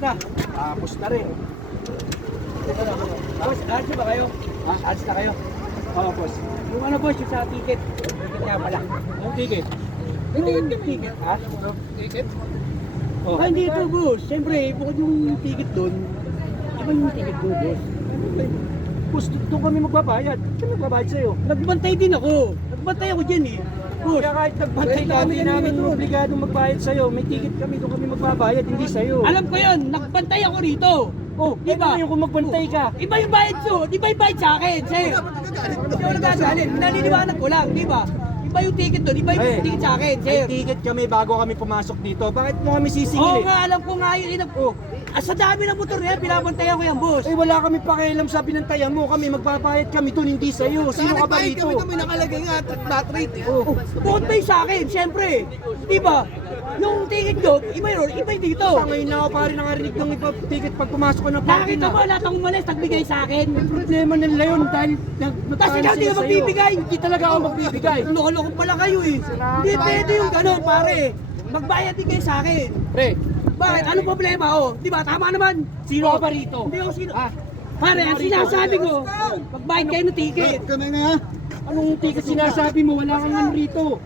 na. Tapos na rin. Boss, ads na ba kayo? Ha? Ads na kayo? Oo, boss. Yung ano, boss, yung sa ticket. Ticket nga pala. Yung ticket. Yung ticket, ha? Ticket? Oh. Ah, hindi ito, boss. Siyempre, bukod yung ticket doon, iba yung ticket doon, boss. Boss, doon kami magbabayad. Kami magbabayad sa'yo. Nagbantay din ako. Nagbantay ako dyan eh. Boss, kaya kahit nagbantay ka, hindi namin obligadong magbayad sa'yo. May ticket kami, doon kami magbabayad, hindi sa'yo. Alam ko yun, nagbantay ako rito. Oh, di ba? Iba yung kung magbantay ka. Iba yung bayad ko, di ba yung bayad sa akin, sir? Hindi ako nagagalit, naniniwanag ko lang, di ba? Iba yung ticket doon, iba yung ticket sa akin, sir. May ticket kami bago kami pumasok dito. Bakit mo kami sisingil? Oo nga, alam ko nga yun. Sa dami ng motor niya, binabantayan ko yan, boss. Eh, wala kami pakialam sa binantayan mo. Kami, magbabayad kami doon, hindi sa'yo. Sino ka ba rito? Kami nakalagay nga flat rate eh. Oh, bukod ba yung sa akin, siyempre. Di ba? Yung ticket ko, iba yun, iba yung dito. Ngayon na ako pare nakarinig ng iba ticket pag pumasok ko ng parking. Nakita mo, lahat ng umalis, nagbigay sa akin. Yung problema nila yun dahil kasi ikaw hindi ka magbibigay. Hindi talaga ako magbibigay. Loko-loko pala kayo eh. Hindi pwede yung gano'n, pare. Magbayad din kayo sa akin. Pre, bakit? Anong problema? Oh, di ba? Tama naman. Sino ka ba rito? Hindi ako sino. Pare, ang sinasabi ko, magbayad kayo ng ticket. Kami na ha. Anong ticket sinasabi mo? Wala kang ano rito.